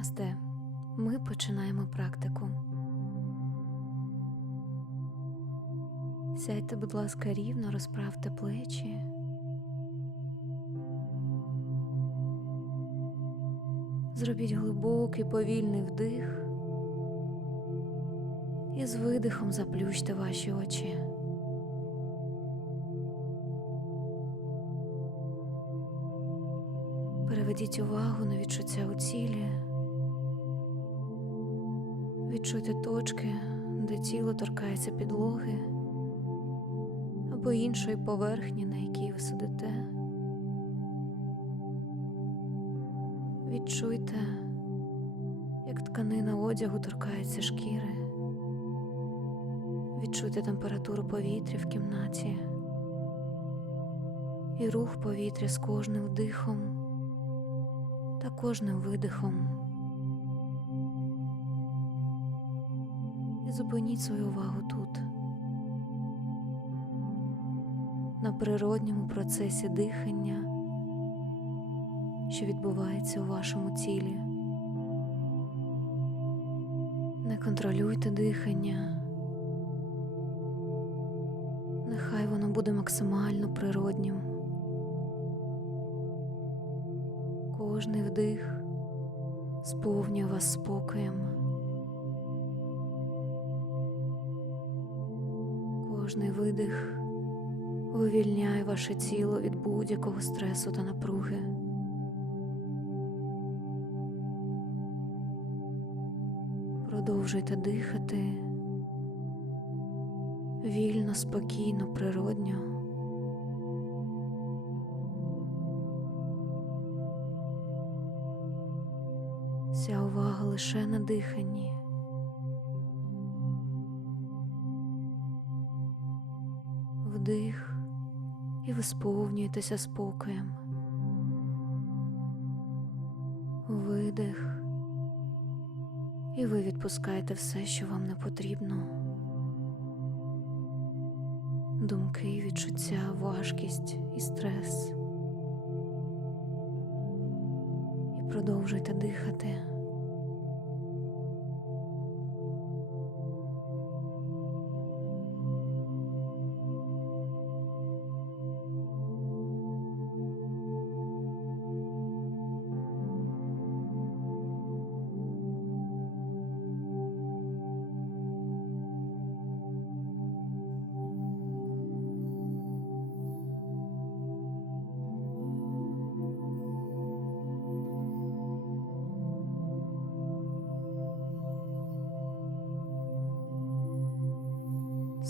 Намасте. Ми починаємо практику. Сядьте, будь ласка, рівно, розправте плечі. Зробіть глибокий повільний вдих і з видихом заплющте ваші очі. Переведіть увагу на відчуття у тілі. Відчуйте точки, де тіло торкається підлоги або іншої поверхні, на якій ви сидите. Відчуйте, як тканина одягу торкається шкіри. Відчуйте температуру повітря в кімнаті і рух повітря з кожним вдихом та кожним видихом. І зупиніть свою увагу тут, на природньому процесі дихання, що відбувається у вашому тілі. Не контролюйте дихання. Нехай воно буде максимально природнім. Кожний вдих сповнює вас спокоєм. Кожний видих вивільняє ваше тіло від будь-якого стресу та напруги. Продовжуйте дихати вільно, спокійно, природньо. Вся увага лише на диханні. Ви сповнюєтеся спокоєм. Видих, і ви відпускаєте все, що вам не потрібно. Думки, відчуття, важкість і стрес. І продовжуйте дихати.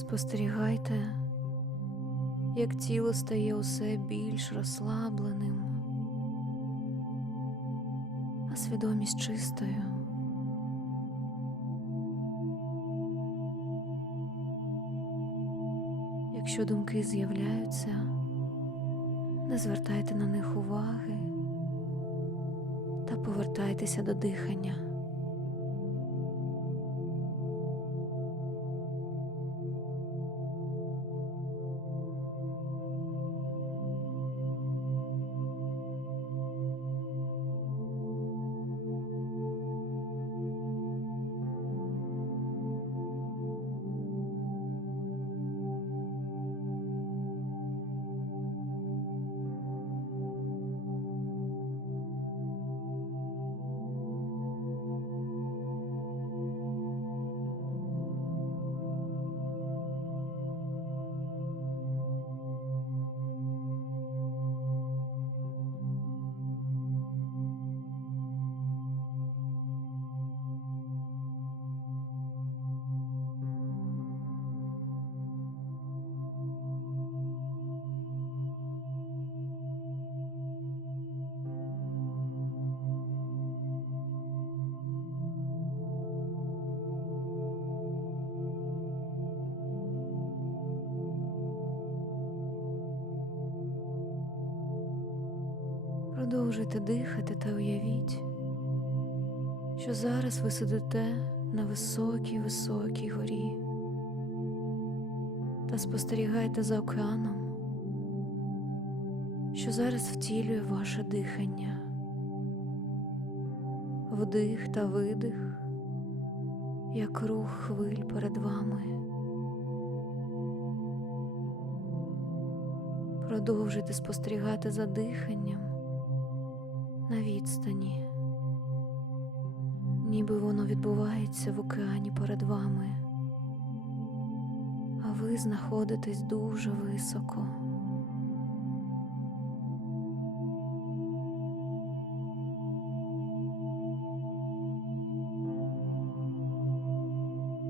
Спостерігайте, як тіло стає усе більш розслабленим, а свідомість чистою. Якщо думки з'являються, не звертайте на них уваги та повертайтеся до дихання. Продовжуйте дихати та уявіть, що зараз ви сидите на високій високій горі та спостерігаєте за океаном, що зараз втілює ваше дихання. вдих та видих, як рух хвиль перед вами. Продовжуйте спостерігати за диханням на відстані, ніби воно відбувається в океані перед вами, а ви знаходитесь дуже високо.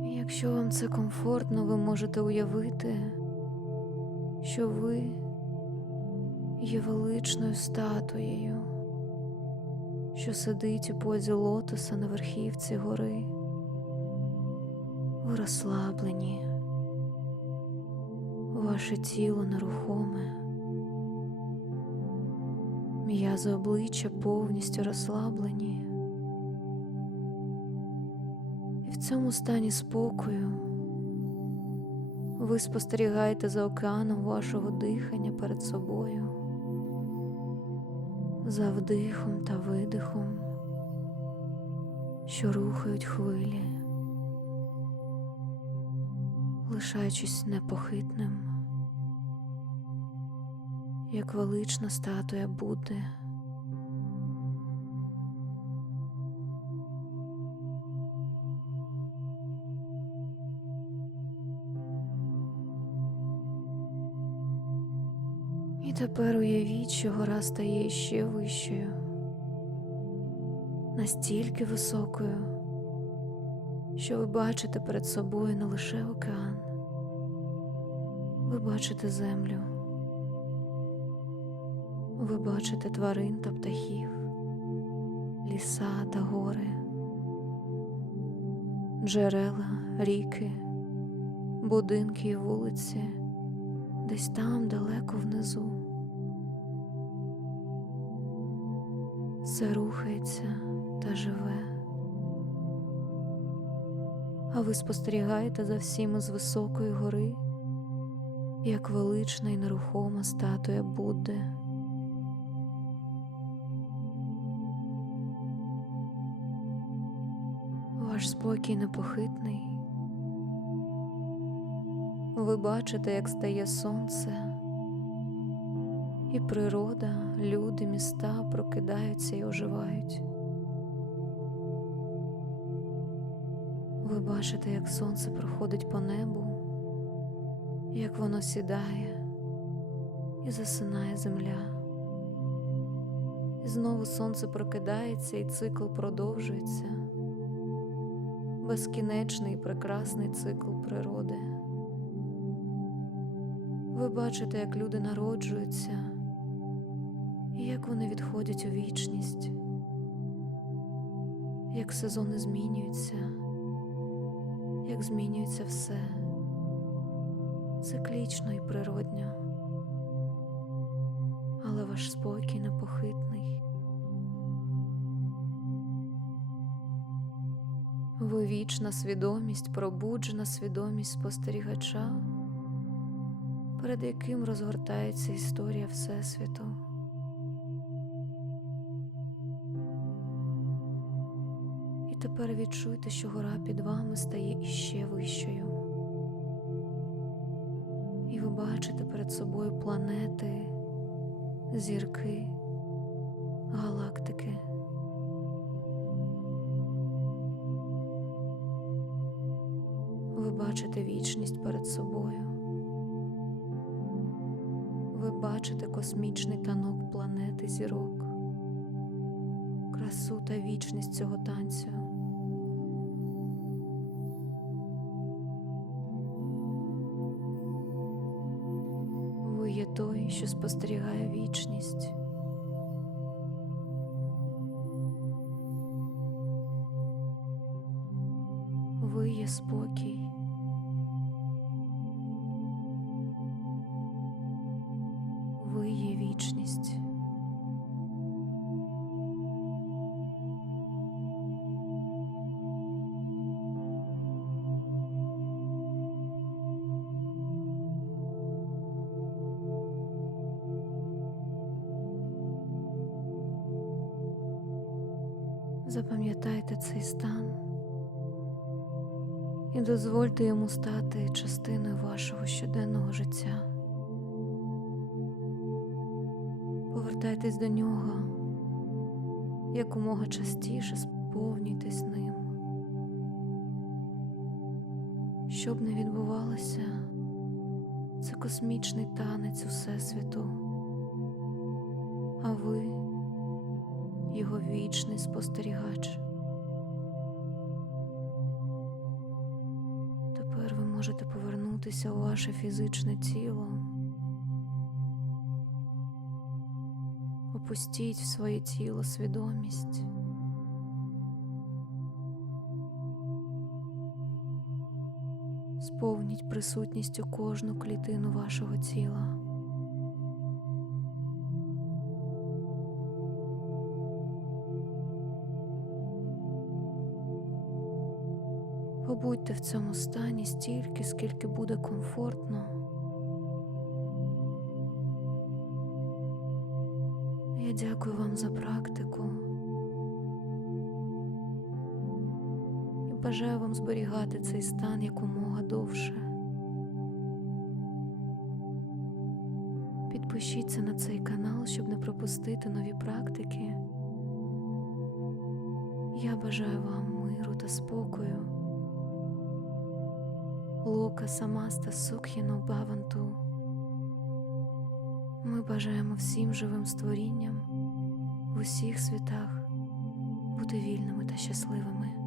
Якщо вам це комфортно, ви можете уявити, що ви є величною статуєю, що сидить у позі лотоса на верхівці гори. Ви розслаблені, ваше тіло нерухоме, м'язи обличчя повністю розслаблені. І в цьому стані спокою ви спостерігаєте за океаном вашого дихання перед собою, за вдихом та видихом, що рухають хвилі, лишаючись непохитним, як велична статуя Будди. Тепер уявіть, що гора стає ще вищою, настільки високою, що ви бачите перед собою не лише океан, ви бачите землю, ви бачите тварин та птахів, ліса та гори, джерела, ріки, будинки і вулиці десь там далеко внизу. Все рухається та живе, а ви спостерігаєте за всіми з високої гори, як велична і нерухома статуя Будди. Ваш спокій непохитний. Ви бачите, як стає сонце, і природа, люди, міста прокидаються і оживають. Ви бачите, як сонце проходить по небу, як воно сідає і засинає земля. І знову сонце прокидається, і цикл продовжується. Безкінечний і прекрасний цикл природи. Ви бачите, як люди народжуються як вони відходять у вічність, як сезони змінюються, як змінюється все циклічно і природньо, але ваш спокій непохитний. Ви вічна свідомість, пробуджена свідомість спостерігача перед яким розгортається історія Всесвіту. Тепер відчуйте, що гора під вами стає іще вищою. І ви бачите перед собою планети, зірки, галактики. Ви бачите вічність перед собою ви бачите космічний танок планети зірок, красу та вічність цього танцю. Що спостерігає вічність. Ви є спокій. Запам'ятайте цей стан і дозвольте йому стати частиною вашого щоденного життя. Повертайтесь до нього якомога частіше сповнюйтесь ним. Що б не відбувалося, це космічний танець Усесвіту, а ви його вічний спостерігач. Тепер ви можете повернутися у ваше фізичне тіло. Опустіть в своє тіло свідомість. Сповніть присутністю кожну клітину вашого тіла. Побудьте в цьому стані стільки, скільки буде комфортно. Я дякую вам за практику і бажаю вам зберігати цей стан якомога довше. Підпишіться на цей канал, щоб не пропустити нові практики. Я бажаю вам миру та спокою. Лука Самаста Сукхіну Баванту. Ми бажаємо всім живим створінням в усіх світах бути вільними та щасливими.